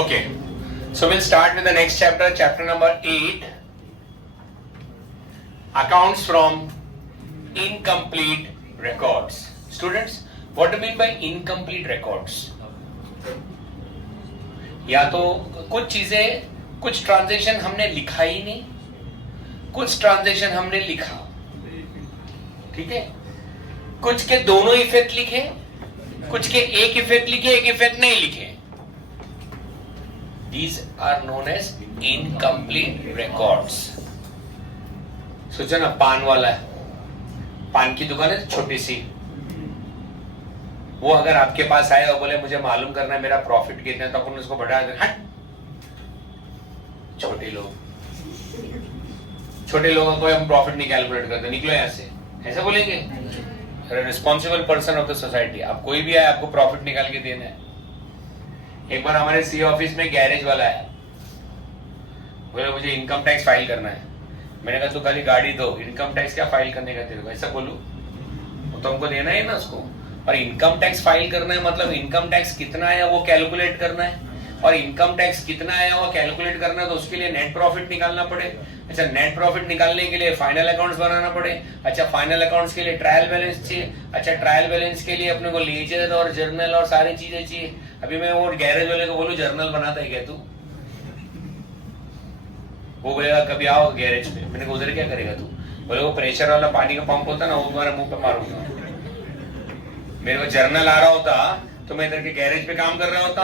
Okay, so we'll start with the next chapter, chapter number 8, accounts from incomplete records. Students, what do you mean by incomplete records? या तो कुछ चीजें, कुछ transaction हमने लिखा ही नहीं, कुछ ट्रांजैक्शन हमने लिखा, ठीक है, कुछ के दोनों इफेक्ट लिखे, कुछ के एक इफेक्ट लिखे, एक इफेक्ट नहीं लिखे. These are known as incomplete records. सोचो ना, पान वाला है, पान की दुकान है छोटी सी, वो अगर आपके पास आए और बोले मुझे मालूम करना है मेरा प्रॉफिट कितना है, तो अपन उसको बढ़ा दे. हट, छोटे लोगों को हम प्रॉफिट नहीं कैलकुलेट करते, निकलो यहाँ से, ऐसा बोलेंगे? Responsible person of the society, आप कोई भी आए आपको प्रॉफिट निकाल के देना है. एक बार हमारे सी ऑफिस में गैरेज वाला आया, बोले मुझे इनकम टैक्स फाइल करना है. मैंने कहा तू खाली गाड़ी दो, इनकम टैक्स क्या फाइल करने का तेरे को, ऐसा बोलूं? वो तो हमको देना है ना उसको. और इनकम टैक्स फाइल करना है मतलब इनकम टैक्स कितना है वो कैलकुलेट करना है, और इनकम टैक्स कितना है वो कैलकुलेट करना है तो उसके लिए नेट प्रॉफिट निकालना पड़े. अच्छा, नेट प्रॉफिट निकालने के लिए फाइनल अकाउंट्स बनाना पड़े. अच्छा, फाइनल अकाउंट्स के लिए ट्रायल बैलेंस चाहिए. अच्छा, ट्रायल बैलेंस के लिए अपने को लीजर और जर्नल और सारी चीजें चाहिए. अभी मैं वो गैरेज वाले को बोलूं जर्नल बनाता है क्या तू? वो बोलेगा कभी आओ गैरेज पे. मैंने कहा उधर क्या करेगा तू? बोले वो प्रेशर वाला पानी का पंप होता ना, वो तुम्हारे मुंह पे मारूंगा. मेरे को जर्नल आ रहा होता तो मैं इधर के गैरेज पे काम कर रहा होता.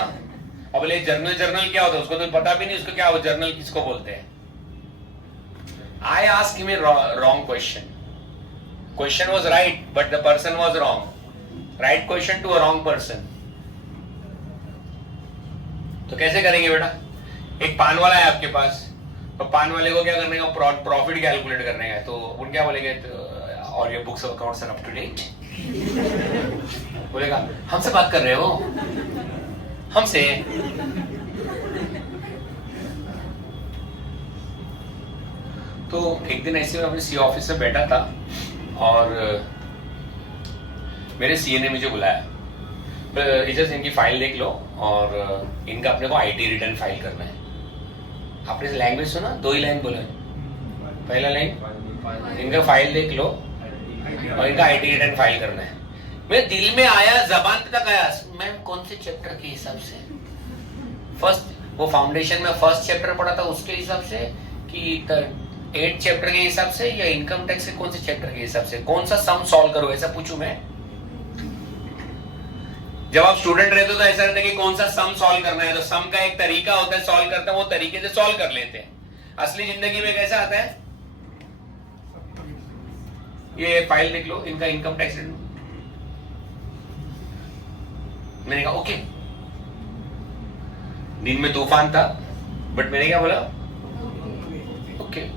अब बोले जर्नल क्या होता है उसको तो पता भी नहीं, उसको क्या हो जर्नल किसको बोलते हैं. I asked him a wrong question. Question was right, but the person was wrong. Right question to a wrong person. तो कैसे करेंगे बेटा? एक पान वाला है आपके पास, तो पान वाले को क्या करने का, प्रॉफिट कैलकुलेट करने का. तो उन क्या बोलेंगे, और ये books of accounts are up to date. बोलेगा हमसे बात कर रहे हो, हमसे. तो एक दिन ऐसे में अपने सी ऑफिस में बैठा था और मेरे सीए ने मुझे बुलाया, जस्ट इनकी फाइल देख लो और इनका अपने को आईटी रिटर्न फाइल करना है. आपने लैंग्वेज सुना, दो ही लाइन बोले. पहला लाइन इनका फाइल देख लो और इनका आईटी रिटर्न फाइल करना है. मेरे दिल में आया, जबान तक आया, मैं कौन से चैप्टर के हिसाब से, फर्स्ट वो फाउंडेशन में फर्स्ट चैप्टर पढ़ा था उसके हिसाब से कि 8 चैप्टर के हिसाब से, या इनकम टैक्स के कौन से चैप्टर के हिसाब से, कौन सा सम सॉल्व करो, ऐसा पूछूं मैं? जब आप स्टूडेंट रहते हो तो ऐसा रहता है कि कौन सा सम सॉल्व करना है, तो सम का एक तरीका होता है सॉल्व करते हैं, वो तरीके से सॉल्व कर लेते हैं. असली जिंदगी में कैसा आता है, ये फाइल देख लो, इनका इनकम टैक्स. मैंने कहा ओके. दिन में तूफान था, बट मैंने क्या बोला, ओके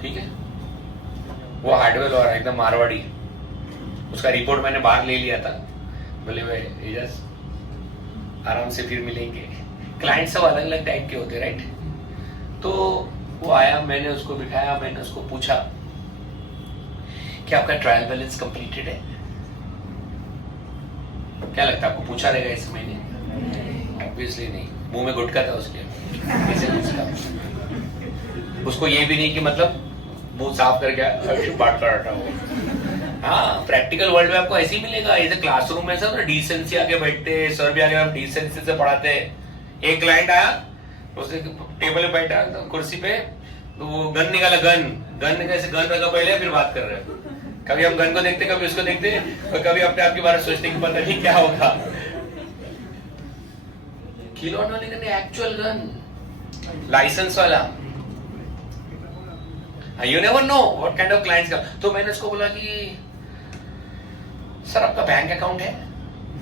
ठीक है. वो हार्डवेयर और एकदम मारवाड़ी, उसका रिपोर्ट मैंने बाहर ले लिया था. बोले भाई जस्ट आराम से फिर मिलेंगे. क्लाइंट सब अलग अलग टाइप के होते, राइट. तो वो आया, मैंने उसको बिठाया, मैंने उसको पूछा कि आपका ट्रायल बैलेंस कंप्लीटेड है? क्या लगता है आपको, पूछा रहेगा इस महीने? ऑब्वियसली नहीं, मुंह में गुटका था उसके. उसको ये भी नहीं कि मतलब मुंह साफ करके बात कर रहा हूँ. हाँ, प्रैक्टिकल वर्ल्ड में आपको ऐसे ही मिलेगा. ऐसे क्लासरूम में सब डिसेंसी आगे बैठते, सर भी आगे हम डिसेंसी से पढ़ाते. एक क्लाइंट आया, उसने टेबल पे बैठा कुर्सी पे, तो वो गन निकाला, गन कैसे गन रखा पहले, फिर बात कर रहे हैं. कभी हम गन को देखते, कभी उसको देखते, और कभी अपने आप के बारे में सोचते कि पता नहीं क्या होगा. खिलौने वाली गन, एक्चुअल गन, लाइसेंस वाला. You never know what kind of clients का. तो मैंने उसको बोला कि सर आपका बैंक अकाउंट है?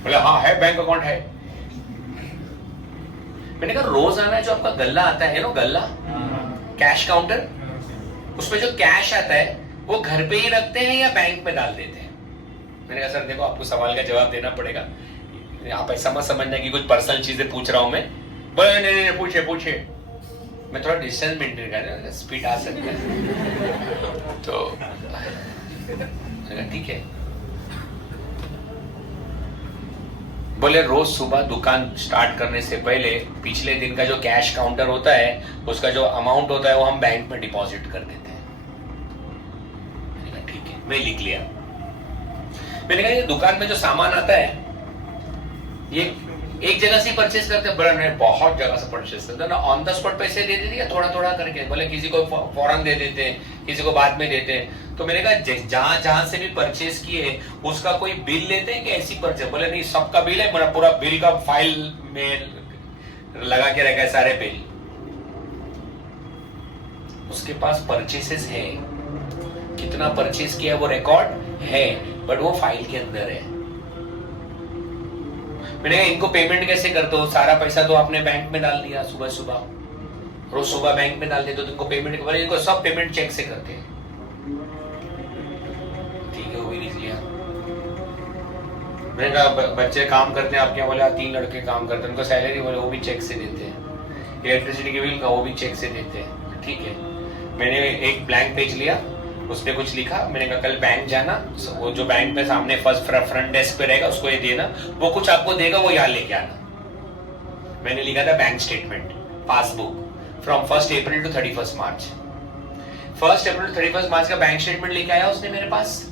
बोला हाँ है, बैंक अकाउंट है. मैंने कहा रोज आना जो आपका गल्ला आता है ना, गल्ला कैश काउंटर, उसमें जो कैश आता है वो घर पे ही रखते हैं या बैंक में डाल देते हैं? मैंने कहा सर देखो आपको सवाल का जवाब देना पड़ेगा, आप ऐसा मत समझना कि कुछ पर्सनल चीजें पूछ रहा हूं मैं. बोले नहीं पूछे. मैं थोड़ा डिस्टेंस मेंटेन कर, स्पीड आ सकता है. तो ठीक है. बोले रोज सुबह दुकान स्टार्ट करने से पहले पिछले दिन का जो कैश काउंटर होता है उसका जो अमाउंट होता है वो हम बैंक में डिपॉजिट कर देते हैं। मैंने कहा ठीक है, मैं लिख लिया। मैंने कहा ये दुकान में जो सामान आता है ये एक जगह से परचेस करते हैं? बोला नहीं, बहुत जगह से परचेस करते हैं ना। ऑन द स्पॉट पैसे दे देते या थोड़ा थोड़ा करके? बोले किसी को फौरन दे देते, किसी को बाद में देते। तो मैंने कहा जहां जहां से भी परचेस किए उसका कोई बिल लेते हैं कि ऐसी परचेस? बोले नहीं, सबका बिल है, मेरा पूरा बिल का फाइल में लगा के रखा है सारे बिल। उसके पास परचेसेस है, कितना परचेस किया वो रिकॉर्ड है, बट वो फाइल के अंदर है। मैंने कहा इनको पेमेंट कैसे करते हो? सारा पैसा तो आपने बैंक में डाल दिया सुबह सुबह, रोज सुबह बैंक में डाल देते हो, तो इनको पेमेंट, बोले इनको सब पेमेंट चेक से करते हैं। ठीक है, वो भी लिख लिया। मैंने कहा बच्चे काम करते हैं आप क्या? बोले 3 लड़के काम करते हैं, उनको सैलरी बोले वो भी चेक से देते हैं। इलेक्ट्रिसिटी के बिल का वो भी चेक से देते हैं। ठीक है, मैंने एक ब्लैंक पेज लिया, उसपे कुछ लिखा। मैंने कहा कल बैंक जाना, वो जो बैंक में सामने फर्स्ट फ्रंट डेस्क पे रहेगा उसको ये देना, वो कुछ आपको देगा वो यहाँ लेके आना। मैंने लिखा था bank statement, passbook from 1 April to 31 March. 1 April to 31 March का बैंक स्टेटमेंट लेके आया उसने मेरे पास।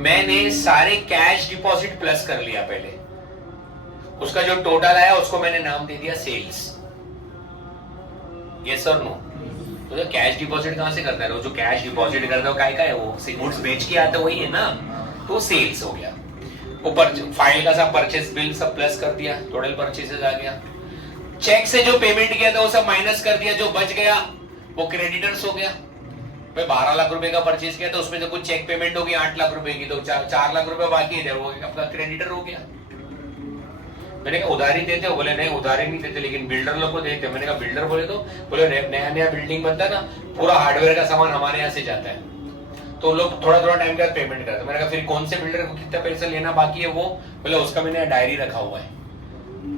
मैंने सारे कैश डिपॉजिट प्लस कर लिया पहले, उसका जो टोटल आया उसको मैंने नाम दे दिया सेल्स। यस और नो? तो कैश डिपॉजिट कहां से करता है? वो जो कैश डिपॉजिट करता है वो काय का है? वो गुड्स बेच के आता है वही है ना, तो सेल्स हो गया। ऊपर फाइल का सब परचेस बिल सब प्लस कर दिया, टोटल परचेसेस आ गया। चेक से जो पेमेंट किया था वो सब माइनस कर दिया, जो बच गया वो क्रेडिटर्स हो गया। भाई 12 लाख रुपए का परचेस किया तो उसमें से कुछ चेक पेमेंट होगी 8 लाख रुपए की, तो 4 लाख रुपए बाकी है, वो आपका क्रेडिटर हो गया। मैंने कहा उधारी देते हो? बोले नहीं उधारी नहीं देते, लेकिन बिल्डर लोग को देते। मैंने कहा बिल्डर बोले तो? बोले नया नया बिल्डिंग बनता है ना, पूरा हार्डवेयर का सामान हमारे यहाँ से जाता है, तो लोग थोड़ा थोड़ा टाइम के बाद पेमेंट करते। मैंने कहा फिर कौन से बिल्डर को कितना पैसा लेना बाकी है वो? बोले उसका मैंने डायरी रखा हुआ है,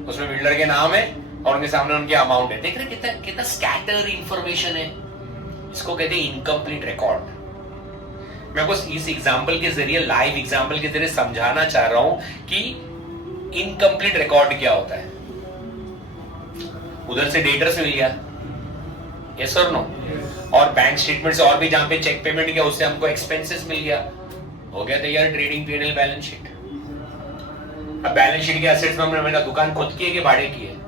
उसमें बिल्डर के नाम है और उनके सामने उनके अमाउंट है। देख रहे कितना कितना स्कैटर इंफॉर्मेशन है। इसको कहते हैं इनकम्प्लीट रिकॉर्ड। मैं बस इस एग्जाम्पल के जरिए, लाइव एग्जाम्पल के जरिए समझाना चाह रहा हूं कि इनकम्प्लीट रिकॉर्ड क्या होता है। उधर से डेटर से मिल गया, यस और नो? और बैंक स्टेटमेंट से और भी जहां पे चेक पेमेंट किया उससे हमको एक्सपेंसेस मिल गया, हो गया तैयार ट्रेडिंग P&L बैलेंस शीट। अब बैलेंस शीट के एसेट्स में मैंने दुकान खुद की है कि भाड़े की है?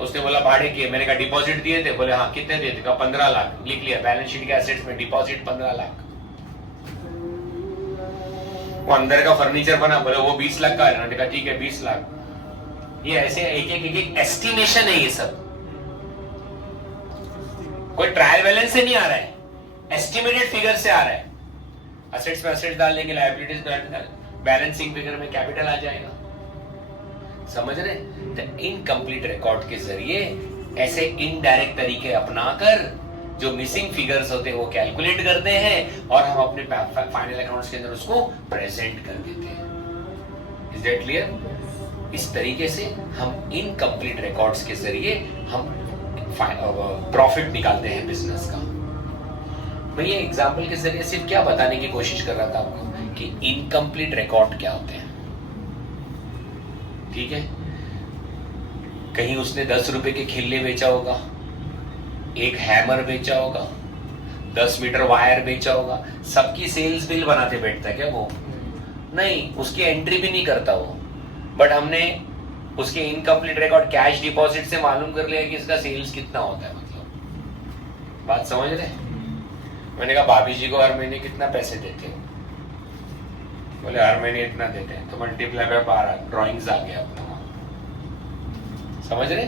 उसने बोला भाड़े की है। मैंने कहा डिपॉजिट दिए थे? बोले हाँ। कितने दिए थे? कहा 15 लाख। लिख लिया बैलेंस शीट के एसेट्स में डिपॉजिट 15 लाख। वो अंदर का फर्नीचर बना, बोले वो 20 लाख का है। मैंने कहा ठीक है 20 लाख। ये ऐसे एक एस्टिमेशन है, ये सब कोई ट्रायल बैलेंस से नहीं आ रहा है, एस्टिमेटेड फिगर से आ रहा है। असेट्स में असेट्स डाल देंगे, लायबिलिटीज बैलेंसिंग फिगर में कैपिटल आ जाएगा। समझ रहे? तो इनकम्प्लीट रिकॉर्ड के जरिए ऐसे इनडायरेक्ट तरीके अपनाकर जो मिसिंग फिगर्स होते हैं वो कैलकुलेट करते हैं और हम अपने फाइनल अकाउंट्स के अंदर उसको प्रेजेंट कर देते हैं। Is that clear? इस तरीके से हम इनकम्प्लीट रिकॉर्ड्स के जरिए हम प्रॉफिट निकालते हैं बिजनेस का। मैं ये एग्जांपल के जरिए सिर्फ क्या बताने की कोशिश कर रहा था आपको कि इनकम्प्लीट रिकॉर्ड क्या होते हैं। ठीक है, कहीं उसने 10 रुपए के खिल्ले बेचा होगा, एक हैमर बेचा होगा, 10 मीटर वायर बेचा होगा, सबकी सेल्स बिल बनाते बैठता है क्या वो? नहीं, उसकी एंट्री भी नहीं करता वो, बट हमने उसके इनकम्प्लीट रिकॉर्ड कैश डिपॉजिट से मालूम कर लिया कि इसका सेल्स कितना होता है। मतलब बात समझ रहे? मैंने कहा भाभी जी को हर महीने कितना पैसे देते हो? बोले हर महीने इतना देते हैं, तो मल्टीप्लाई बाय 12 ड्रॉइंग्स आ गया अपना। समझ रहे?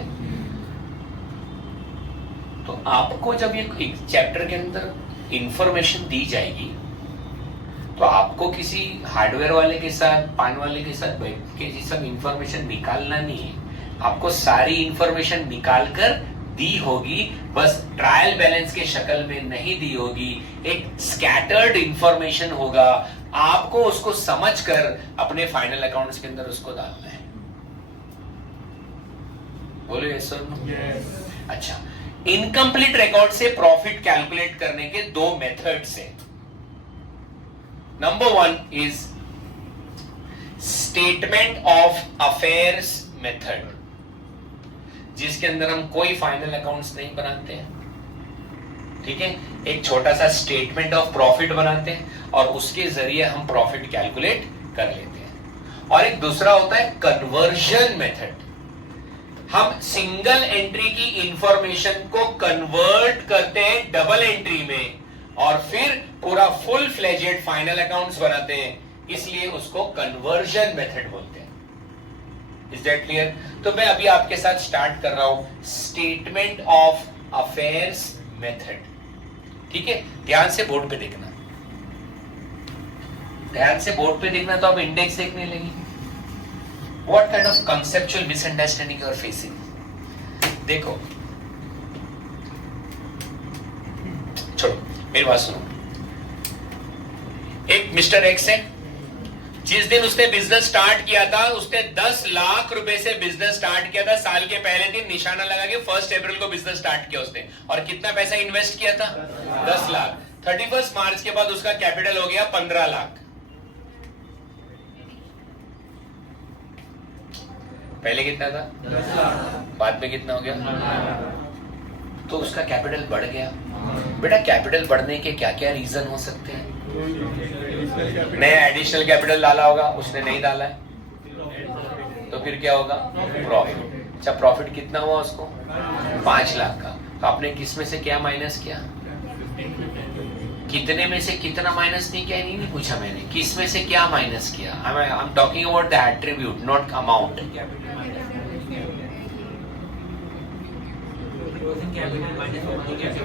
तो आपको जब ये चैप्टर के अंदर इंफॉर्मेशन दी जाएगी तो आपको किसी हार्डवेयर वाले के साथ, पान वाले के साथ बैठ के ये सब इंफॉर्मेशन निकालना नहीं है। आपको सारी इंफॉर्मेशन निकाल कर दी होगी, बस ट्रायल बैलेंस के शक्ल में नहीं दी होगी, एक स्कैटर्ड इंफॉर्मेशन होगा। आपको उसको समझकर अपने फाइनल अकाउंट्स के अंदर उसको डालना है। बोलो यस और नो? अच्छा, इनकम्प्लीट रिकॉर्ड से प्रॉफिट कैलकुलेट करने के 2 मेथड्स हैं। Number 1 is statement of affairs method, जिसके अंदर हम कोई फाइनल अकाउंट्स नहीं बनाते हैं, ठीक है, एक छोटा सा स्टेटमेंट ऑफ प्रॉफिट बनाते हैं और उसके जरिए हम प्रॉफिट कैलकुलेट कर लेते हैं। और एक दूसरा होता है कन्वर्जन मेथड, हम सिंगल एंट्री की इंफॉर्मेशन को कन्वर्ट करते हैं डबल एंट्री में और फिर पूरा फुल फ्लेजेड फाइनल अकाउंट्स बनाते हैं, इसलिए उसको कन्वर्जन मेथड बोलते हैं। Is that clear? तो मैं अभी आपके साथ स्टार्ट कर रहा हूं स्टेटमेंट ऑफ अफेयर्स मेथड, ठीक है? ध्यान से बोर्ड पे देखना, ध्यान से बोर्ड पे देखना, तो आप इंडेक्स देखने लगे। What kind of conceptual misunderstanding you are facing? देखो, छोड़ो, मेरी बात सुनो। एक मिस्टर एक्स है, जिस दिन उसने बिजनेस स्टार्ट किया था, उसने 10 लाख रुपए से बिजनेस स्टार्ट किया था। साल के पहले दिन निशाना लगा के 1 अप्रैल को बिजनेस स्टार्ट किया उसने, और कितना पैसा इन्वेस्ट किया था? 10 लाख। 31 मार्च के बाद उसका कैपिटल हो गया 15 लाख। पहले कितना था? 10 लाख। बाद में कितना हो गया? तो उसका कैपिटल बढ़ गया। बेटा, कैपिटल बढ़ने के क्या क्या रीजन हो सकते हैं? नया एडिशनल कैपिटल डाला होगा, उसने नहीं डाला है, तो फिर क्या होगा? प्रॉफिट। अच्छा, प्रॉफिट कितना हुआ उसको? 5 लाख का। तो आपने किस में से क्या माइनस किया? कितने में से कितना माइनस नहीं किया, नहीं पूछा मैंने, किस में से क्या माइनस किया? I am talking about the attribute, not amount.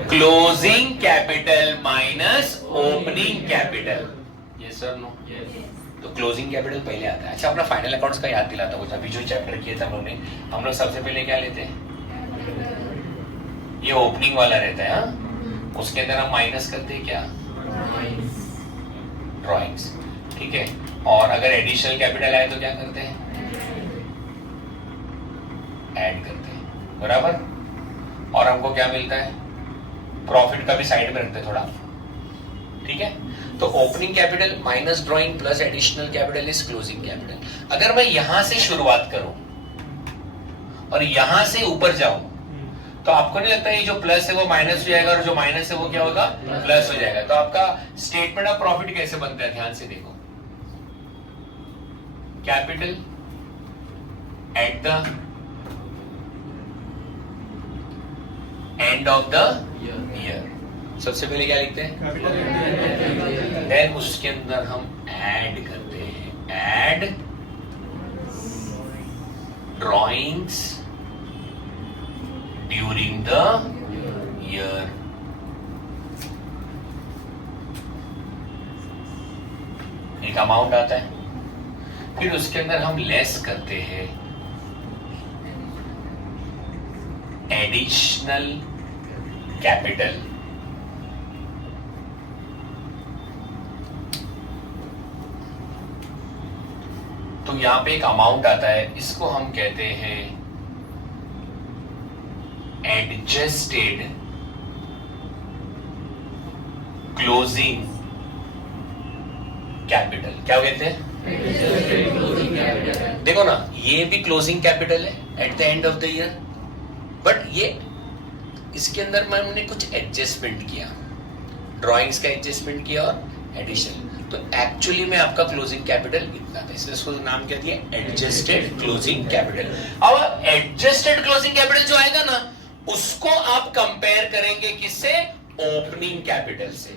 Closing capital minus opening capital, yes और नो? तो क्लोजिंग कैपिटल पहले आता है। अच्छा, अपना फाइनल अकाउंट्स का याद दिलाता हूँ, अभी जो चैप्टर किए थे हम लोग सबसे पहले क्या लेते हैं? ये ओपनिंग वाला रहता है, हाँ? उसके अंदर हम माइनस करते हैं क्या? ड्रॉइंग्स, ठीक है। और अगर एडिशनल कैपिटल आए तो क्या करते हैं? ऐड करते हैं, बराबर। और हमको क्या मिलता है? प्रॉफिट का भी साइड में रखते हैं थोड़ा, ठीक है। तो opening capital minus drawing plus additional capital is closing capital. अगर मैं यहां से शुरुआत करूं और यहां से ऊपर जाऊं, तो आपको नहीं लगता ये जो प्लस है वो माइनस हो जाएगा और जो माइनस है वो क्या होगा? प्लस हो जाएगा। तो आपका स्टेटमेंट ऑफ प्रॉफिट कैसे बनता है? ध्यान से देखो, capital at the end of the year, सबसे पहले क्या लिखते हैं? देन उसके अंदर हम ऐड करते हैं, add drawings during the year. एक अमाउंट आता है, फिर उसके अंदर हम लेस करते हैं एडिशनल कैपिटल, तो यहां पे एक अमाउंट आता है, इसको हम कहते हैं एडजस्टेड क्लोजिंग कैपिटल। क्या कहते हैं? देखो ना, ये भी क्लोजिंग कैपिटल है eight the end of the year, but ये इसके अंदर मैंने कुछ एडजस्टमेंट किया, ड्राइंग्स का एडजस्टमेंट किया और एडिशन, तो एक्चुअली में आपका क्लोजिंग कैपिटल इतना था, इसलिए इसको नाम क्या दिया? Adjusted closing capital. अब एडजस्टेड क्लोजिंग कैपिटल जो आएगा ना, उसको आप कंपेयर करेंगे किससे? ओपनिंग कैपिटल से।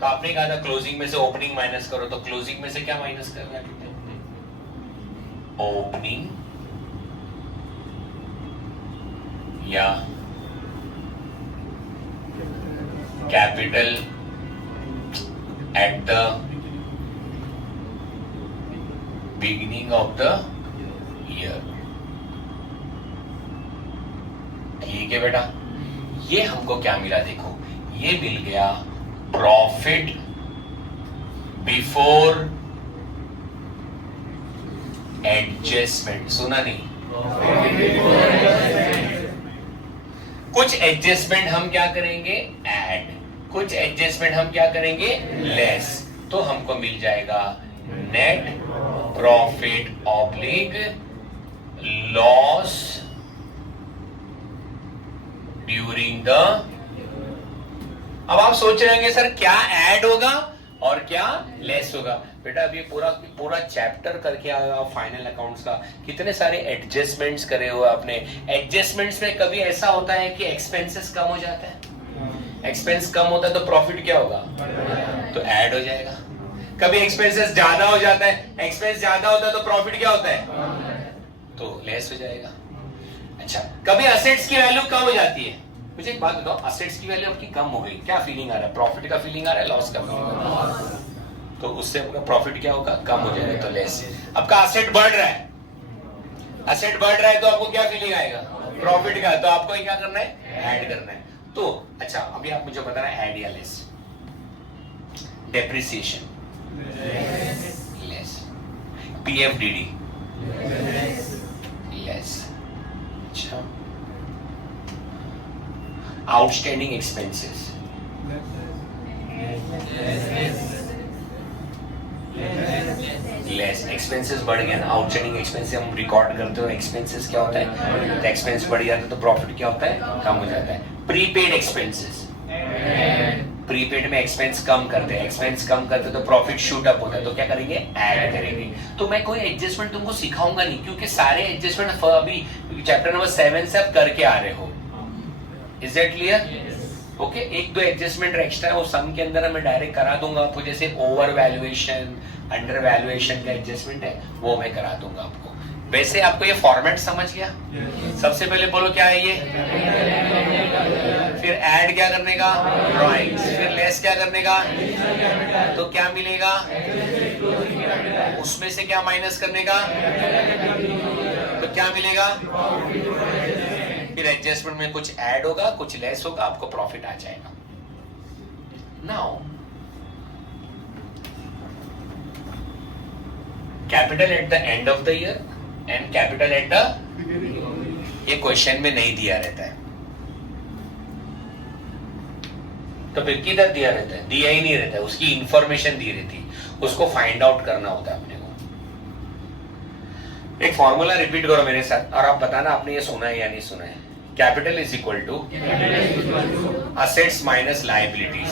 तो आपने कहा था क्लोजिंग में से ओपनिंग माइनस करो, तो क्लोजिंग में से क्या माइनस करना है? ओपनिंग या capital at the beginning of the year. ठीक है बेटा, ये हमको क्या मिला? देखो, ये मिल गया प्रॉफिट बिफोर एडजस्टमेंट। सुना नहीं? कुछ एडजस्टमेंट हम क्या करेंगे? ऐड। कुछ एडजस्टमेंट हम क्या करेंगे? लेस। तो हमको मिल जाएगा net profit oblique loss during the. अब आप सोच रहे होंगे सर क्या ऐड होगा और क्या लेस होगा। बेटा अभी पूरा चैप्टर करके आए हो आप फाइनल अकाउंट्स का, कितने सारे एडजस्टमेंट्स करे हो आपने। एडजस्टमेंट्स में कभी ऐसा होता है कि एक्सपेंसेस कम हो जाता है, एक्सपेंस कम होता है तो प्रॉफिट क्या होगा, तो ऐड हो जाएगा। कभी एक्सपेंसेस ज्यादा हो जाता है, एक्सपेंस ज्यादा होता है तो प्रॉफिट क्या होता है, तो लेस हो जाएगा। अच्छा, कभी असेट्स की वैल्यू कम हो जाती है। मुझे एक बात बताओ, असेट्स की वैल्यू आपकी कम हो गई, क्या फीलिंग आ रहा है, प्रॉफिट का फीलिंग आ रहा है, लॉस का फीलिंग आ रहा है, तो उससे आपका प्रॉफिट क्या होगा, कम हो जाएगा, तो लेस। आपका असेट बढ़ रहा है, असेट बढ़ रहा है तो आपको क्या फीलिंग आएगा, प्रॉफिट का, तो आपको क्या करना है, ऐड करना है। तो अच्छा अभी आप मुझे बताना है ऐड या less. Depreciation less, PFDD less. अच्छा, आउटस्टैंडिंग एक्सपेंसेस लेस। एक्सपेंसेस बढ़ गया ना, आउटस्टैंडिंग एक्सपेंसेस हम रिकॉर्ड करते हो, एक्सपेंसेस क्या होता है, तो एक्सपेंस बढ़ जाता है तो प्रॉफिट क्या होता है, कम हो जाता है। प्रीपेड एक्सपेंसेस, प्रीपेड में एक्सपेंस कम करते हैं, एक्सपेंस कम करते तो प्रॉफिट शूट अप होता है, तो क्या करेंगे, ऐड करेंगे। तो मैं कोई एडजस्टमेंट तुमको सिखाऊंगा नहीं, क्योंकि सारे एडजस्टमेंट अभी चैप्टर नंबर 7 से आप करके आ रहे हो। Is that clear? ओके, एक दो एडजस्टमेंट एक्स्ट्रा वो सम के अंदर मैं डायरेक्ट करा दूंगा आपको, जैसे ओवर वैल्यूएशन, अंडर वैल्यूएशन का एडजस्टमेंट है वो मैं करा दूंगा आपको। वैसे आपको ये फॉर्मेट समझ गया? सबसे पहले बोलो क्या है ये, फिर ऐड क्या करने का, ड्राइंग्स, फिर लेस क्या करने का, तो क्या मिलेगा उसमें से क्या माइनस करने का, तो क्या मिलेगा, फिर एडजस्टमेंट में कुछ ऐड होगा कुछ लेस होगा, आपको प्रॉफिट आ जाएगा। Now capital at the end of the year and capital at the, ये क्वेश्चन में नहीं दिया रहता है, तो फिर किधर दिया रहता है, दिया ही नहीं रहता है, उसकी इंफॉर्मेशन दी रहती है, उसको फाइंड आउट करना होता है अपने को। एक फॉर्मूला रिपीट करो मेरे साथ और आप बताना आपने ये सुना है या नहीं सुना है। Capital is equal to assets minus liabilities,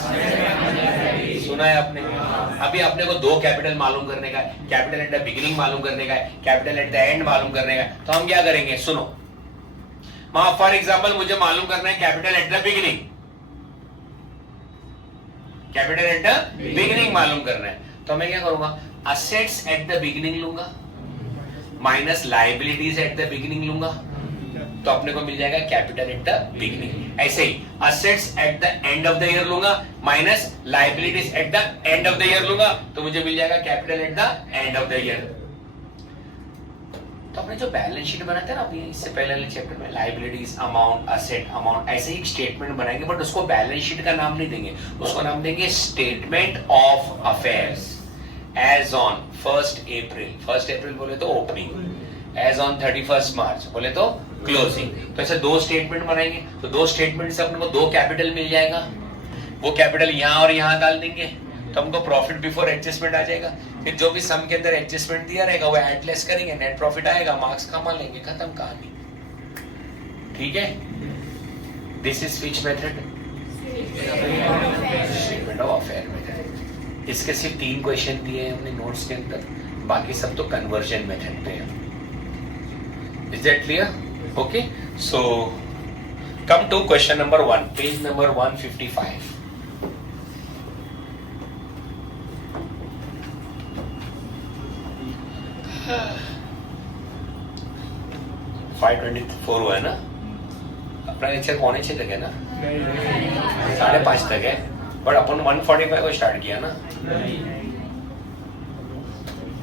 सुना है आपने? अभी आपने को दो कैपिटल मालूम करने का है, कैपिटल एट द बिगिनिंग मालूम करने का है, कैपिटल एट द एंड मालूम करने का है। तो हम क्या करेंगे, सुनो, फॉर एग्जाम्पल मुझे मालूम करना है capital at the beginning, capital at the beginning मालूम करना है, तो मैं क्या करूंगा, असेट्स एट द बिगिनिंग लूंगा minus liabilities at the beginning लूंगा, तो अपने को मिल जाएगा कैपिटल एट द बिगिनिंग। ऐसे ही assets at the end of the year लूंगा minus liabilities at the end of the year लूंगा, तो मुझे मिल जाएगा capital at the end of the year. तो अपने जो बैलेंस शीट बनाते हैं ना अभी इससे पहले वाले चैप्टर में, लायबिलिटीज अमाउंट, असेट अमाउंट, ऐसे ही एक स्टेटमेंट बनाएंगे, बट उसको बैलेंस शीट का नाम नहीं देंगे, उसको नाम देंगे statement of affairs as on 1 April. 1 April बोले तो ओपनिंग, एज ऑन 31 मार्च बोले तो क्लोजिंग। तो ऐसे दो स्टेटमेंट बनाएंगे, तो दो स्टेटमेंट से अपने को दो कैपिटल मिल जाएगा, वो कैपिटल यहां और यहां डाल देंगे तो हमको प्रॉफिट बिफोर एडजस्टमेंट आ जाएगा। फिर जो भी सम के अंदर एडजस्टमेंट दिया रहेगा वो ऐड लेस करेंगे, नेट प्रॉफिट आएगा, मार्क्स कमा लेंगे, खत्म कहानी। ठीक है, this is which method, statement of affair method. इसके सिर्फ 3 क्वेश्चन दिए हैं हमने नोट्स के अंदर, बाकी सब तो कन्वर्जन मेथड पे है। Is that clear? Okay. So, come to question number 1, page number 155. $524 हुआ है ना? अपना लेक्चर 4:30 तक है ना? 5:30 तक है, बट अपन 1:45 को स्टार्ट किया ना?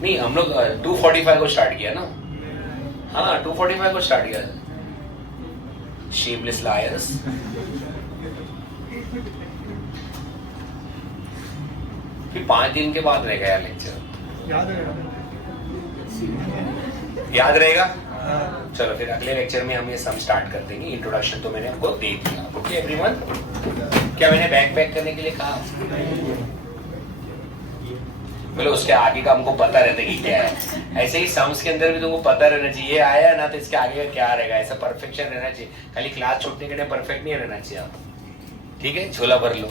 नहीं, हम लोग 2:45 को स्टार्ट किया ना? हाँ, 2:45 को स्टार्ट किया। Shameless lawyers. फिर 5 दिन के बाद रहेगा यार लेक्चर, याद रहेगा? चलो फिर अगले लेक्चर में हम ये सम स्टार्ट कर देंगे। इंट्रोडक्शन तो मैंने आपको दे दिया। ओके एवरीवन, क्या मैंने बैग पैक करने के लिए कहा? बोले उसके आगे का हमको पता रहता है कि क्या है। ऐसे ही सम्स के अंदर भी तुमको पता रहना चाहिए, ये आया ना तो इसके आगे का क्या रहेगा, ऐसा परफेक्शन रहना चाहिए। खाली क्लास छूटने के लिए परफेक्ट नहीं रहना चाहिए आप, ठीक है, झोला भर लो।